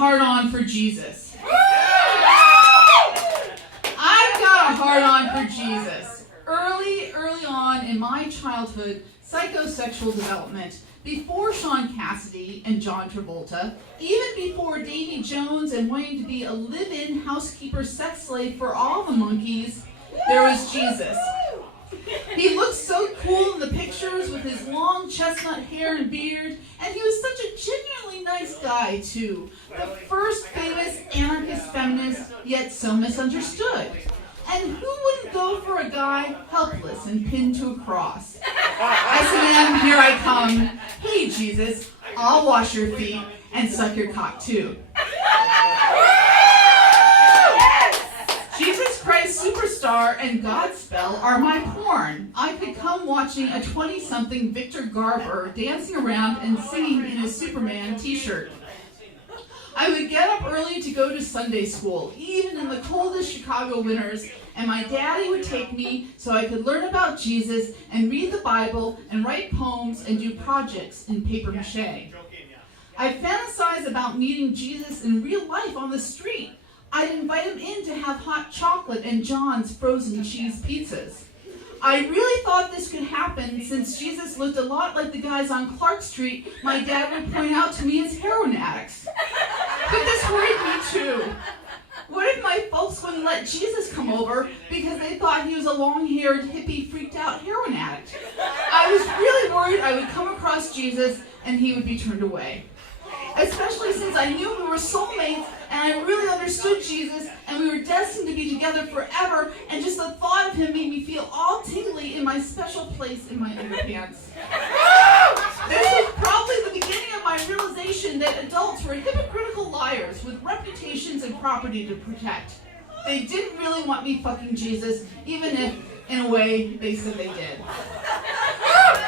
hard-on for Jesus. I've got a hard-on for Jesus. Early on in my childhood, psychosexual development, before Sean Cassidy and John Travolta, even before Davy Jones and wanting to be a live-in housekeeper sex slave for all the monkeys, there was Jesus. He looked so cool in the pictures with his long chestnut hair and beard, and he was such a genuinely nice guy, too. The first famous anarchist feminist, yet so misunderstood. And who wouldn't go for a guy helpless and pinned to a cross? S&M, here I come. Hey, Jesus, I'll wash your feet and suck your cock, too. Jesus Christ Superstar and Godspell are my porn. I could come watching a 20-something Victor Garber dancing around and singing in his Superman t-shirt. I would get up early to go to Sunday school, even in the coldest Chicago winters, and my daddy would take me so I could learn about Jesus and read the Bible and write poems and do projects in paper mache. I fantasized about meeting Jesus in real life on the street. I'd invite him in to have hot chocolate and John's frozen cheese pizzas. I really thought this could happen since Jesus looked a lot like the guys on Clark Street my dad would point out to me as heroin addicts. But this worried me too. What if my folks wouldn't let Jesus come over because they thought he was a long-haired, hippie, freaked-out heroin addict? I was really worried I would come across Jesus and he would be turned away. Especially since I knew we were soulmates and I really understood Jesus and we were destined to be together forever, and just the thought of him made me feel all tingly in my special place in my underpants. This was probably the beginning of my realization that adults were hypocritical liars with reputations and property to protect. They didn't really want me fucking Jesus, even if, in a way, they said they did.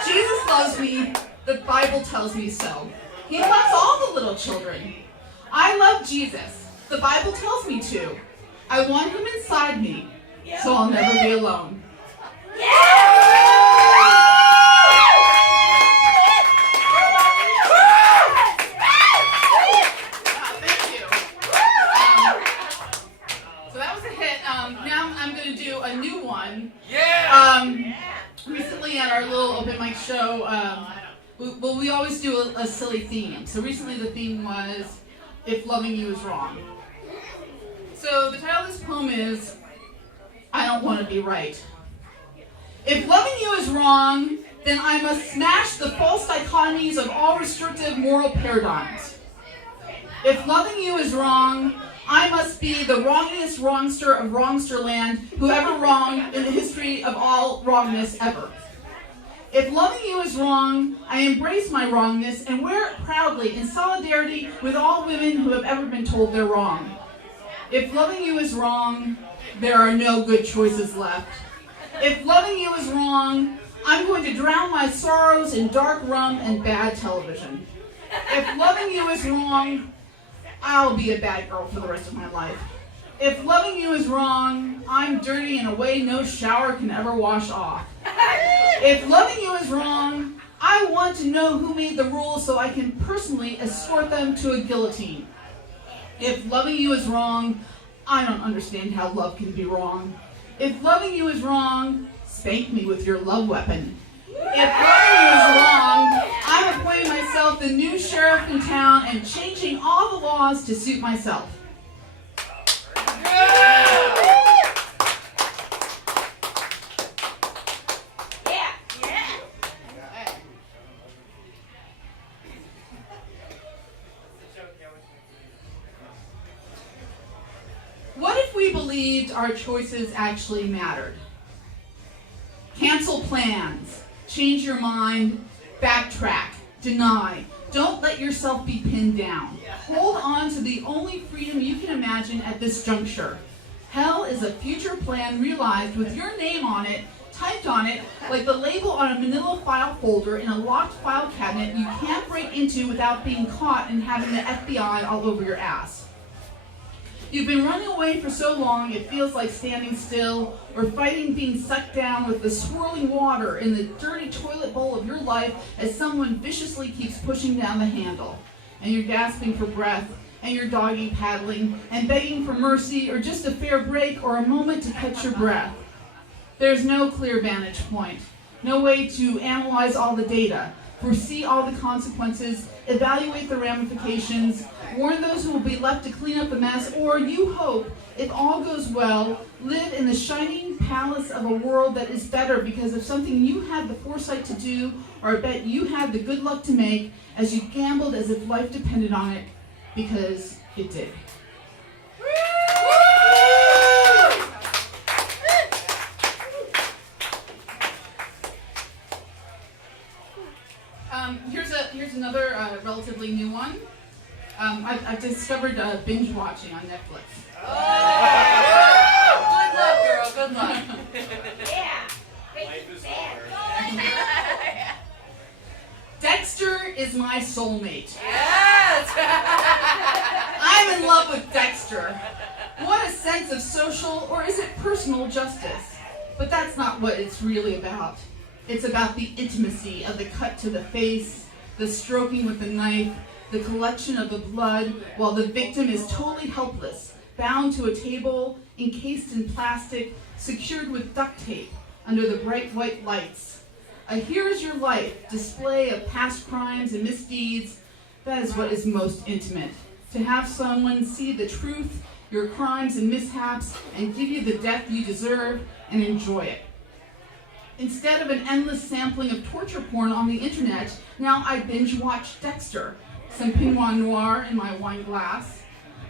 Jesus loves me. The Bible tells me so. He loves all the little children. I love Jesus. The Bible tells me to. I want him inside me, so I'll never be alone. Thank you. So that was a hit. Now I'm going to do a new one. Recently at our little open mic show, we always do a silly theme. So recently the theme was, If Loving You Is Wrong. So the title of this poem is, I Don't Want to Be Right. If loving you is wrong, then I must smash the false dichotomies of all restrictive moral paradigms. If loving you is wrong, I must be the wrongest wrongster of wrongsterland who ever wronged in the history of all wrongness ever. If loving you is wrong, I embrace my wrongness and wear it proudly in solidarity with all women who have ever been told they're wrong. If loving you is wrong, there are no good choices left. If loving you is wrong, I'm going to drown my sorrows in dark rum and bad television. If loving you is wrong, I'll be a bad girl for the rest of my life. If loving you is wrong, I'm dirty in a way no shower can ever wash off. If loving you is wrong, I want to know who made the rules so I can personally escort them to a guillotine. If loving you is wrong, I don't understand how love can be wrong. If loving you is wrong, spank me with your love weapon. If loving you is wrong, I'm appointing myself the new sheriff in town and changing all the laws to suit myself. What if we believed our choices actually mattered? Cancel plans, change your mind, backtrack, deny. Don't let yourself be pinned down. Hold on to the only freedom you can imagine at this juncture. Hell is a future plan realized with your name on it, typed on it, like the label on a manila file folder in a locked file cabinet you can't break into without being caught and having the FBI all over your ass. You've been running away for so long it feels like standing still, or fighting being sucked down with the swirling water in the dirty toilet bowl of your life as someone viciously keeps pushing down the handle. And you're gasping for breath and you're doggy paddling and begging for mercy or just a fair break or a moment to catch your breath. There's no clear vantage point, no way to analyze all the data, foresee all the consequences, evaluate the ramifications, warn those who will be left to clean up the mess, or you hope, if all goes well, live in the shining palace of a world that is better because of something you had the foresight to do, or a bet you had the good luck to make as you gambled as if life depended on it, because it did. Here's another relatively new one. I've discovered binge watching on Netflix. Oh! Good luck, girl. Good luck. Yeah. Dexter is my soulmate. Yes. I'm in love with Dexter. What a sense of social, or is it personal justice? But that's not what it's really about. It's about the intimacy of the cut to the face, the stroking with the knife, the collection of the blood, while the victim is totally helpless, bound to a table, encased in plastic, secured with duct tape under the bright white lights. A here's your life display of past crimes and misdeeds. That is what is most intimate. To have someone see the truth, your crimes and mishaps, and give you the death you deserve, and enjoy it. Instead of an endless sampling of torture porn on the internet, now I binge watch Dexter, some Pinot Noir in my wine glass.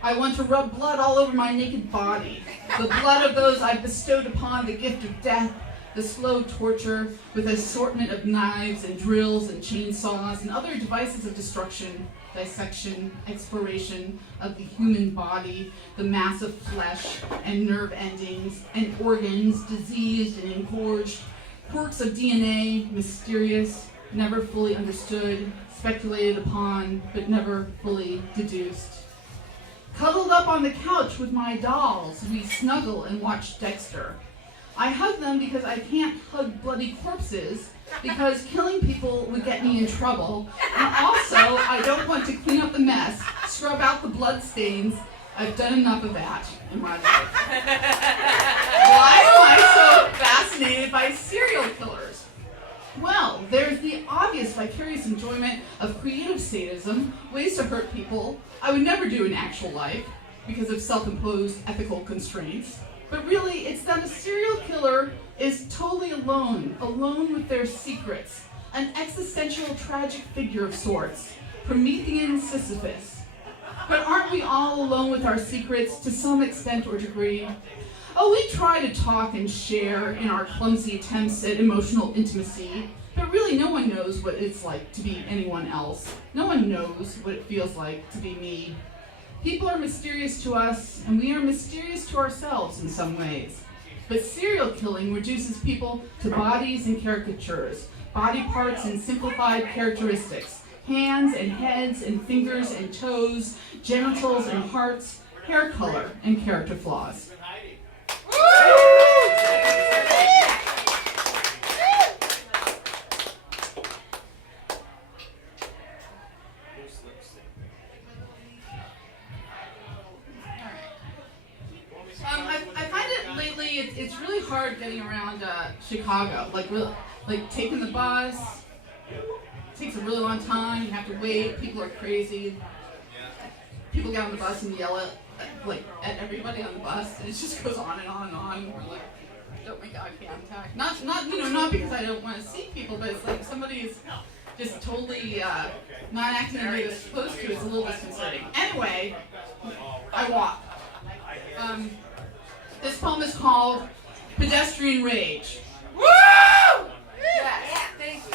I want to rub blood all over my naked body, the blood of those I've bestowed upon the gift of death, the slow torture with an assortment of knives and drills and chainsaws and other devices of destruction, dissection, exploration of the human body, the mass of flesh and nerve endings and organs diseased and engorged, quirks of DNA, mysterious, never fully understood, speculated upon, but never fully deduced. Cuddled up on the couch with my dolls, we snuggle and watch Dexter. I hug them because I can't hug bloody corpses, because killing people would get me in trouble, and also I don't want to clean up the mess, scrub out the blood stains. I've done enough of that in my life. Why am I so fascinated by serial killers? Well, there's the obvious vicarious enjoyment of creative sadism, ways to hurt people I would never do in actual life because of self-imposed ethical constraints. But really, it's that a serial killer is totally alone with their secrets, an existential tragic figure of sorts, Promethean Sisyphus. But aren't we all alone with our secrets to some extent or degree? Oh, we try to talk and share in our clumsy attempts at emotional intimacy, but really no one knows what it's like to be anyone else. No one knows what it feels like to be me. People are mysterious to us, and we are mysterious to ourselves in some ways. But serial killing reduces people to bodies and caricatures, body parts and simplified characteristics, hands and heads and fingers and toes, genitals and hearts, hair color and character flaws. I find it lately, it's really hard getting around Chicago, like taking the bus. It takes a really long time. You have to wait. People are crazy. People get on the bus and yell at everybody on the bus, and it just goes on and on and on. We're like, don't make eye contact. Not because I don't want to see people, but it's like somebody is just totally not acting the way they're supposed to. It's a little disconcerting. Anyway, I walk. This poem is called Pedestrian Rage. Woo! Yes, thank you.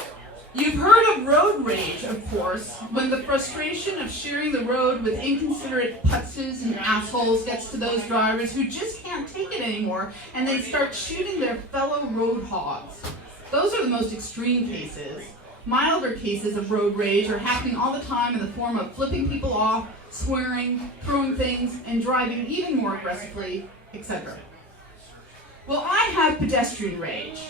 You've heard of road rage, of course, when the frustration of sharing the road with inconsiderate putzes and assholes gets to those drivers who just can't take it anymore, and they start shooting their fellow road hogs. Those are the most extreme cases. Milder cases of road rage are happening all the time in the form of flipping people off, swearing, throwing things, and driving even more aggressively, etc. Well, I have pedestrian rage.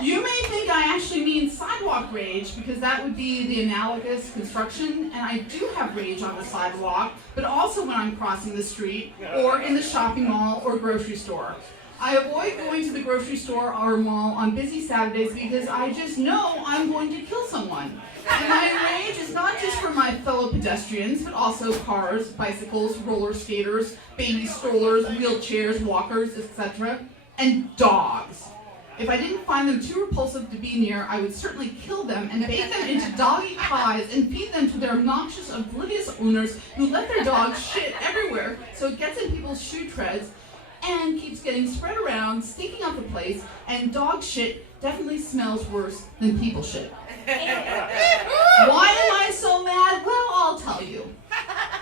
You may think I actually mean sidewalk rage because that would be the analogous construction, and I do have rage on the sidewalk, but also when I'm crossing the street or in the shopping mall or grocery store. I avoid going to the grocery store or mall on busy Saturdays because I just know I'm going to kill someone. And my rage is not just for my fellow pedestrians, but also cars, bicycles, roller skaters, baby strollers, wheelchairs, walkers, etc., and dogs. If I didn't find them too repulsive to be near, I would certainly kill them and bake them into doggy pies and feed them to their obnoxious, oblivious owners who let their dogs shit everywhere so it gets in people's shoe treads and keeps getting spread around, stinking up the place, and dog shit definitely smells worse than people shit. Why am I so mad? Well, I'll tell you.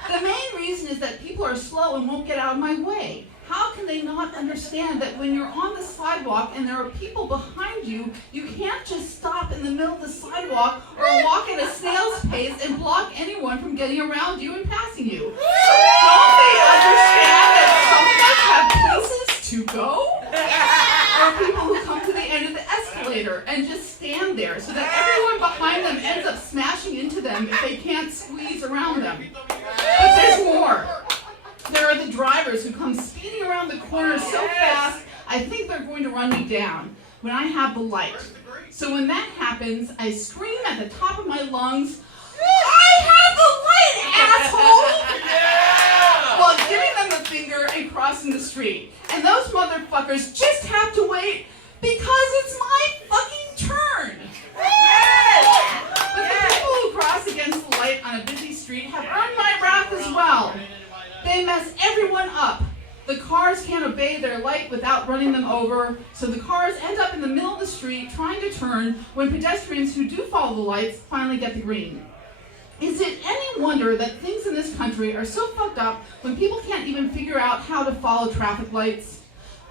The main reason is that people are slow and won't get out of my way. How can they not understand that when you're on the sidewalk and there are people behind you, you can't just stop in the middle of the sidewalk or walk at a snail's pace and block anyone from getting around you and passing you? Don't they understand that some of us have places to go? Or people who come to the end of the escalator and just stand there so that everyone behind them ends up smashing into them if they can't squeeze around them. But there's more. There are the drivers who come speeding around the corner so fast, I think they're going to run me down when I have the light. So when that happens, I scream at the top of my lungs, "I have the light, asshole!" While giving them the finger and crossing the street. And those motherfuckers just have to wait because it's my fucking turn. But the people who cross against the light on a busy street have earned my wrath as well. They mess everyone up. The cars can't obey their light without running them over, so the cars end up in the middle of the street trying to turn when pedestrians who do follow the lights finally get the green. Is it any wonder that things in this country are so fucked up when people can't even figure out how to follow traffic lights?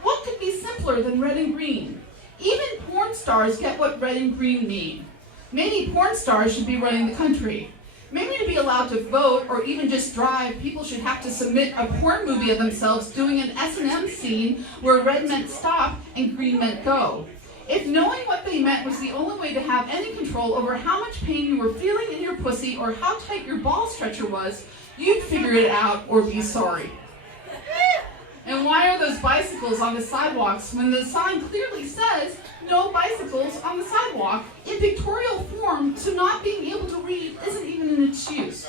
What could be simpler than red and green? Even porn stars get what red and green mean. Maybe porn stars should be running the country. Maybe to be allowed to vote or even just drive, people should have to submit a porn movie of themselves doing an S&M scene where red meant stop and green meant go. If knowing what they meant was the only way to have any control over how much pain you were feeling in your pussy or how tight your ball stretcher was, you'd figure it out or be sorry. And why are those bicycles on the sidewalks when the sign clearly says no bicycles on the sidewalk in pictorial form, so not being able to read isn't even an excuse?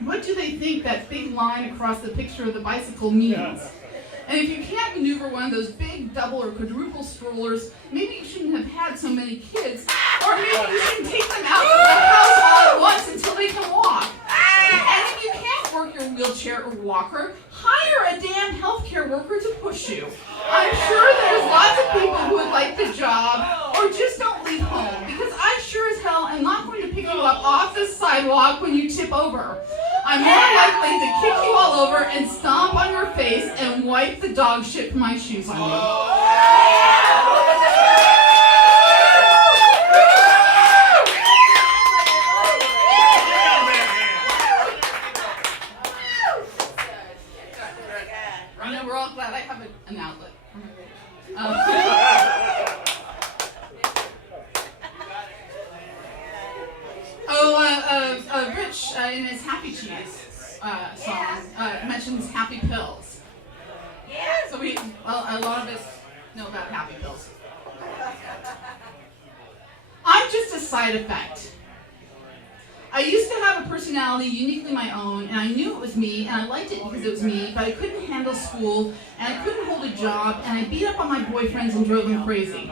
What do they think that big line across the picture of the bicycle means? And if you can't maneuver one of those big double or quadruple strollers, maybe you shouldn't have had so many kids, or maybe you shouldn't take them out of the house all at once until they can walk. And if you can't work your wheelchair or walker, hire a damn healthcare worker to push you. I'm sure there's lots of people who would like the job, or just don't leave home, because I sure as hell am not going to pick you up off the sidewalk when you tip over. I'm more likely to kick you all over and stomp on your face and wipe the dog shit from my shoes on you. I know we're all glad I have an outlet. Rich, in his Happy Cheese song, mentions happy pills. So a lot of us know about happy pills. I'm just a side effect. I used to have a personality uniquely my own, and I knew it was me, and I liked it because it was me, but I couldn't handle school, and I couldn't hold a job, and I beat up on my boyfriends and drove them crazy.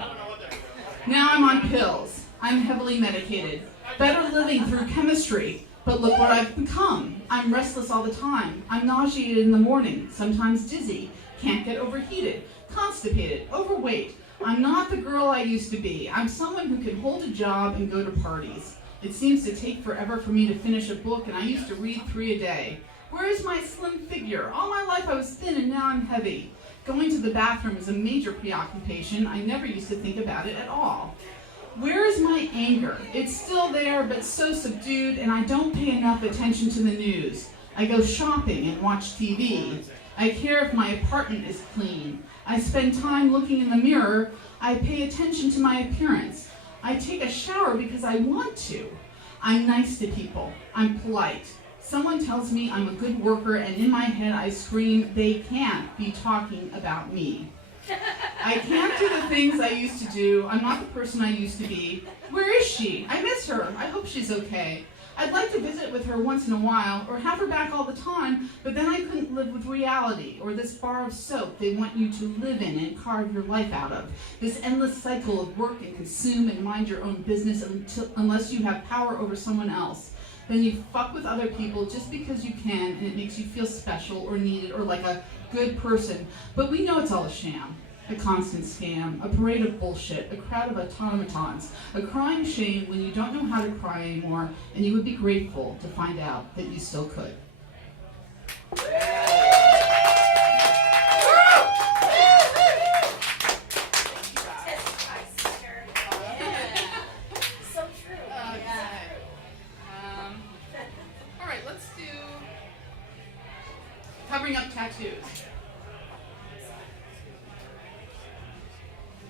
Now I'm on pills. I'm heavily medicated. Better living through chemistry, but look what I've become. I'm restless all the time. I'm nauseated in the morning, sometimes dizzy, can't get overheated, constipated, overweight. I'm not the girl I used to be. I'm someone who can hold a job and go to parties. It seems to take forever for me to finish a book, and I used to read 3 a day. Where is my slim figure? All my life I was thin, and now I'm heavy. Going to the bathroom is a major preoccupation. I never used to think about it at all. Where is my anger? It's still there, but so subdued, and I don't pay enough attention to the news. I go shopping and watch TV. I care if my apartment is clean. I spend time looking in the mirror. I pay attention to my appearance. I take a shower because I want to. I'm nice to people. I'm polite. Someone tells me I'm a good worker, and in my head I scream, they can't be talking about me. I can't do the things I used to do. I'm not the person I used to be. Where is she? I miss her. I hope she's okay. I'd like to visit with her once in a while, or have her back all the time, but then I couldn't live with reality, or this bar of soap they want you to live in and carve your life out of. This endless cycle of work and consume and mind your own business unless you have power over someone else. Then you fuck with other people just because you can, and it makes you feel special or needed or like a good person. But we know it's all a sham. A constant scam, a parade of bullshit, a crowd of automatons, a crying shame when you don't know how to cry anymore, and you would be grateful to find out that you still could. So true. All right, let's do covering up tattoos.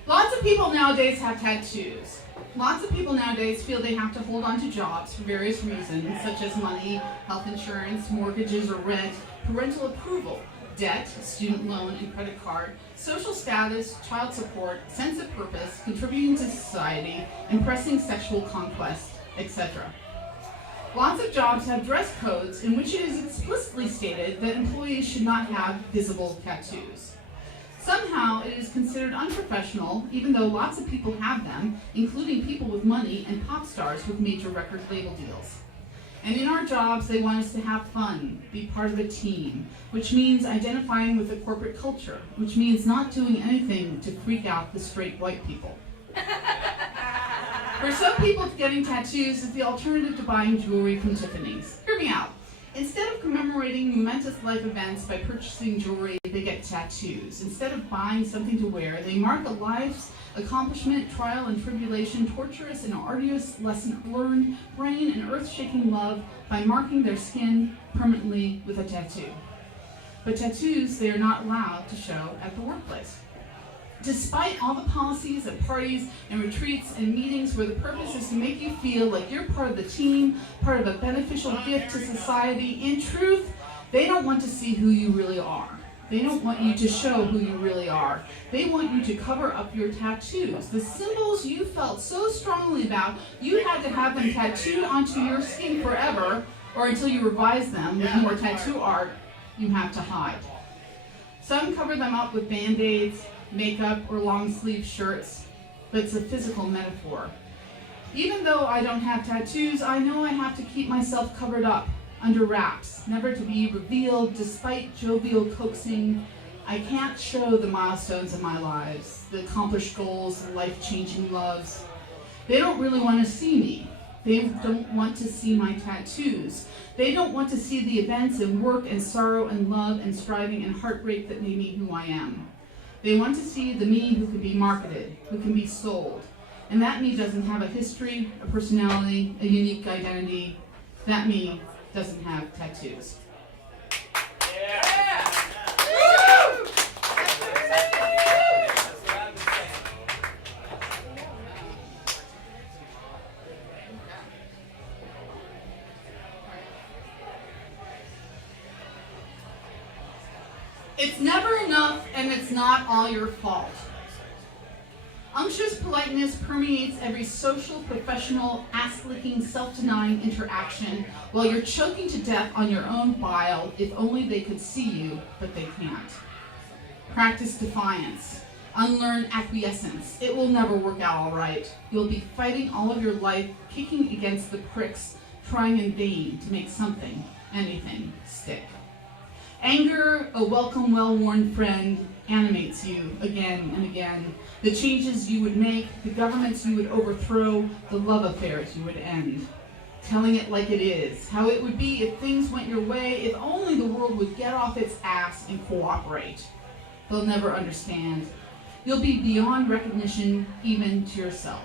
Lots of people nowadays have tattoos. Lots of people nowadays feel they have to hold on to jobs for various reasons, such as money, health insurance, mortgages or rent, parental approval, debt, student loan and credit card, social status, child support, sense of purpose, contributing to society, impressing sexual conquest, etc. Lots of jobs have dress codes in which it is explicitly stated that employees should not have visible tattoos. Somehow, it is considered unprofessional, even though lots of people have them, including people with money and pop stars with major record label deals. And in our jobs, they want us to have fun, be part of a team, which means identifying with the corporate culture, which means not doing anything to freak out the straight white people. For some people, getting tattoos is the alternative to buying jewelry from Tiffany's. Hear me out. Instead of commemorating momentous life events by purchasing jewelry, they get tattoos. Instead of buying something to wear, they mark a life's accomplishment, trial and tribulation, torturous and arduous lesson learned, brain and earth-shaking love by marking their skin permanently with a tattoo. But tattoos they are not allowed to show at the workplace. Despite all the policies and parties and retreats and meetings where the purpose is to make you feel like you're part of the team, part of a beneficial gift to society, in truth, they don't want to see who you really are. They don't want you to show who you really are. They want you to cover up your tattoos. The symbols you felt so strongly about, you had to have them tattooed onto your skin forever, or until you revise them with more tattoo art you have to hide. Some cover them up with band-aids, makeup, or long sleeve shirts, but it's a physical metaphor. Even though I don't have tattoos, I know I have to keep myself covered up, under wraps, never to be revealed despite jovial coaxing. I can't show the milestones of my lives, the accomplished goals, the life-changing loves. They don't really want to see me. They don't want to see my tattoos. They don't want to see the events and work and sorrow and love and striving and heartbreak that made me who I am. They want to see the me who can be marketed, who can be sold. And that me doesn't have a history, a personality, a unique identity. That me doesn't have tattoos. Yeah. It's never enough, and it's not all your fault. Unctuous politeness permeates every social, professional, ass-licking, self-denying interaction while you're choking to death on your own bile. If only they could see you, but they can't. Practice defiance. Unlearn acquiescence. It will never work out all right. You'll be fighting all of your life, kicking against the pricks, trying in vain to make something, anything, stick. Anger, a welcome, well-worn friend, animates you again and again. The changes you would make, the governments you would overthrow, the love affairs you would end. Telling it like it is, how it would be if things went your way, if only the world would get off its ass and cooperate. They'll never understand. You'll be beyond recognition, even to yourself.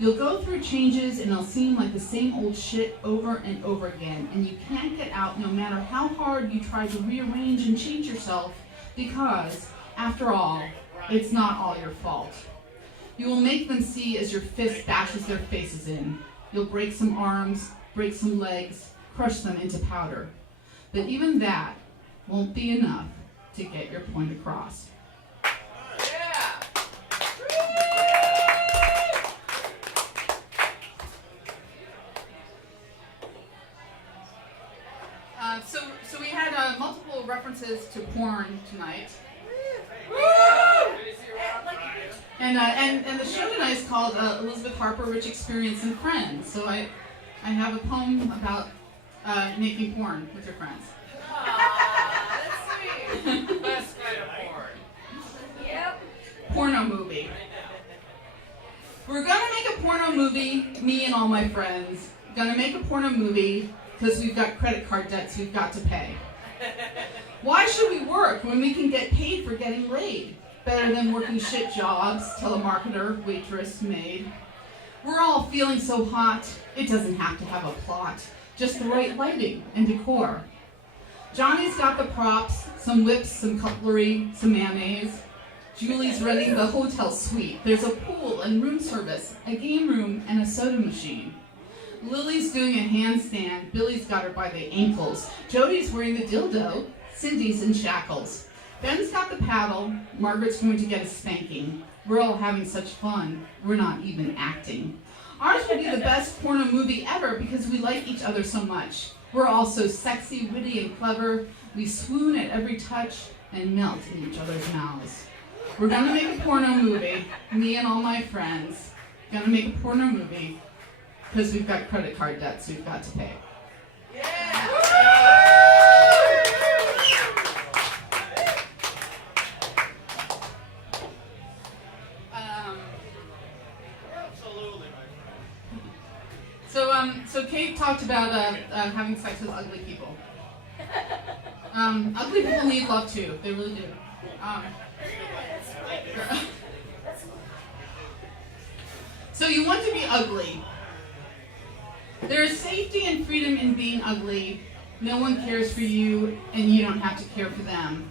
You'll go through changes and it'll seem like the same old shit over and over again, and you can't get out no matter how hard you try to rearrange and change yourself, because, after all, it's not all your fault. You will make them see as your fist bashes their faces in. You'll break some arms, break some legs, crush them into powder. But even that won't be enough to get your point across. So we had multiple references to porn tonight. And the show tonight is called Elizabeth Harper, Rich Experience and Friends. So I have a poem about making porn with your friends. Aww, that's sweet. Best kind of porn. Yep. Porno movie. We're gonna make a porno movie, me and all my friends. Gonna make a porno movie because we've got credit card debts we've got to pay. Why should we work when we can get paid for getting laid? Better than working shit jobs, telemarketer, waitress, maid. We're all feeling so hot, it doesn't have to have a plot, just the right lighting and decor. Johnny's got the props, some whips, some cutlery, some mayonnaise. Julie's renting the hotel suite. There's a pool and room service, a game room, and a soda machine. Lily's doing a handstand. Billy's got her by the ankles. Jody's wearing the dildo. Cindy's in shackles. Ben's got the paddle. Margaret's going to get a spanking. We're all having such fun. We're not even acting. Ours will be the best porno movie ever because we like each other so much. We're all so sexy, witty, and clever. We swoon at every touch and melt in each other's mouths. We're gonna make a porno movie, me and all my friends. Gonna make a porno movie because we've got credit card debts we've got to pay. Yeah! So Kate talked about having sex with ugly people. Ugly people need love too. They really do. So you want to be ugly. There is safety and freedom in being ugly. No one cares for you, and you don't have to care for them.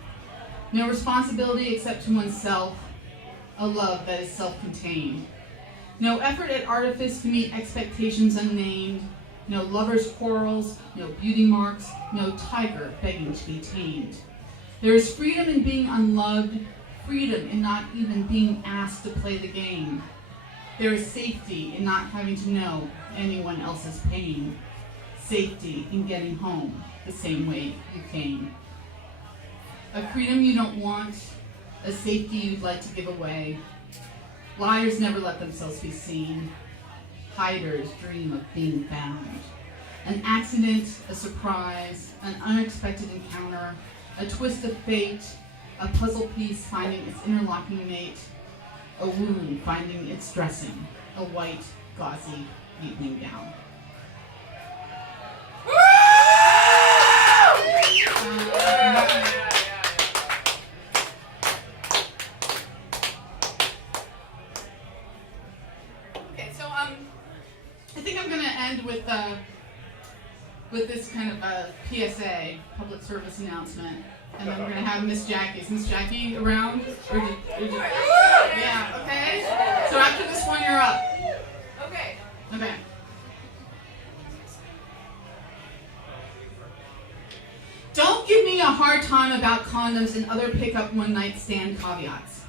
No responsibility except to oneself. A love that is self-contained. No effort at artifice to meet expectations unnamed. No lovers' quarrels, no beauty marks, no tiger begging to be tamed. There is freedom in being unloved, freedom in not even being asked to play the game. There is safety in not having to know anyone else's pain. Safety in getting home the same way you came. A freedom you don't want, a safety you'd like to give away. Liars never let themselves be seen. Hiders dream of being found. An accident, a surprise, an unexpected encounter, a twist of fate, a puzzle piece finding its interlocking mate, a wound finding its dressing, a white, gauzy evening gown. Okay, so I think I'm going to end with this kind of a PSA, public service announcement, and then we're going to have Miss Jackie. Is Miss Jackie around? Yeah, okay? So after this one, you're up. Okay. Okay. Don't give me a hard time about condoms and other pickup one-night stand caveats.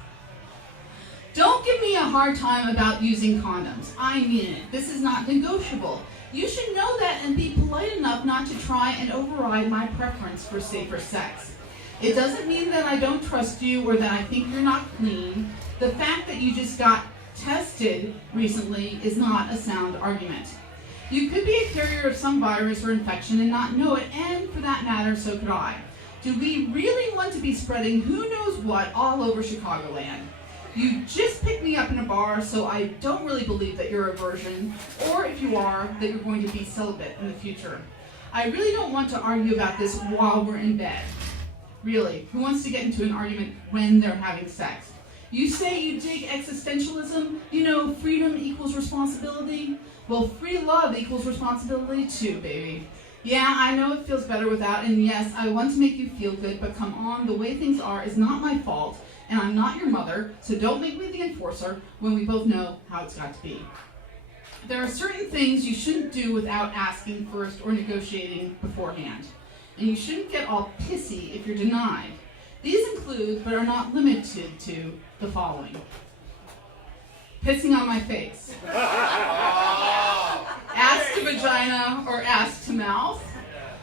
Don't give me a hard time about using condoms. I mean it. This is not negotiable. You should know that and be polite enough not to try and override my preference for safer sex. It doesn't mean that I don't trust you or that I think you're not clean. The fact that you just got tested recently is not a sound argument. You could be a carrier of some virus or infection and not know it, and for that matter, so could I. Do we really want to be spreading who knows what all over Chicagoland? You just picked me up in a bar, so I don't really believe that you're a virgin, or if you are, that you're going to be celibate in the future. I really don't want to argue about this while we're in bed. Really, who wants to get into an argument when they're having sex? You say you dig existentialism, you know freedom equals responsibility? Well, free love equals responsibility too, baby. Yeah, I know it feels better without, and yes, I want to make you feel good, but come on, the way things are is not my fault, and I'm not your mother, so don't make me the enforcer when we both know how it's got to be. There are certain things you shouldn't do without asking first or negotiating beforehand, and you shouldn't get all pissy if you're denied. These include, but are not limited to, the following. Pissing on my face. Ass to vagina or ass to mouth.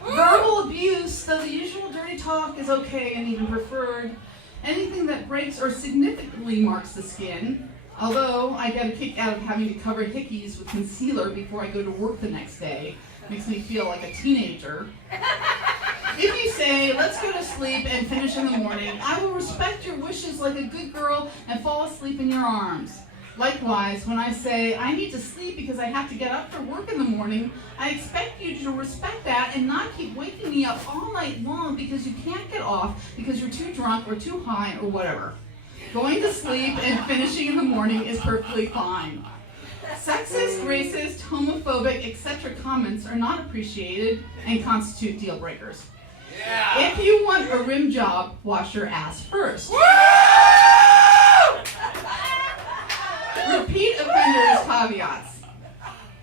Verbal abuse, though the usual dirty talk is okay and even preferred. Anything that breaks or significantly marks the skin. Although I get a kick out of having to cover hickeys with concealer before I go to work the next day. Makes me feel like a teenager. If you say, let's go to sleep and finish in the morning, I will respect your wishes like a good girl and fall asleep in your arms. Likewise, when I say, I need to sleep because I have to get up for work in the morning, I expect you to respect that and not keep waking me up all night long because you can't get off because you're too drunk or too high or whatever. Going to sleep and finishing in the morning is perfectly fine. Sexist, racist, homophobic, etc. comments are not appreciated and constitute deal breakers. Yeah. If you want a rim job, wash your ass first. Repeat offenders caveats.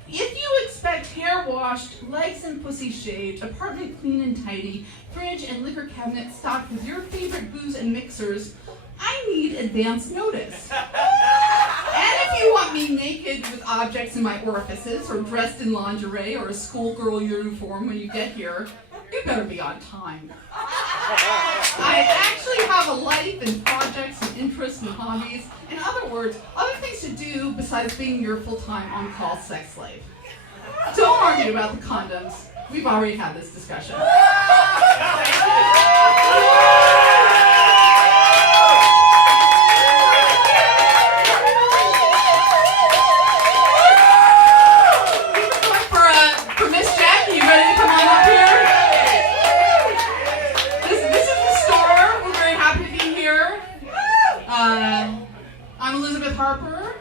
If you expect hair washed, legs and pussy shaved, apartment clean and tidy, fridge and liquor cabinet stocked with your favorite booze and mixers, I need advance notice. And if you want me naked with objects in my orifices, or dressed in lingerie or a schoolgirl uniform when you get here, you better be on time. I actually have a life and projects and interests and hobbies. In other words, other things to do besides being your full-time on-call sex slave. Don't argue about the condoms. We've already had this discussion. For Miss Jackie, you ready to come on up here? This is the store. We're very happy to be here. I'm Elizabeth Harper.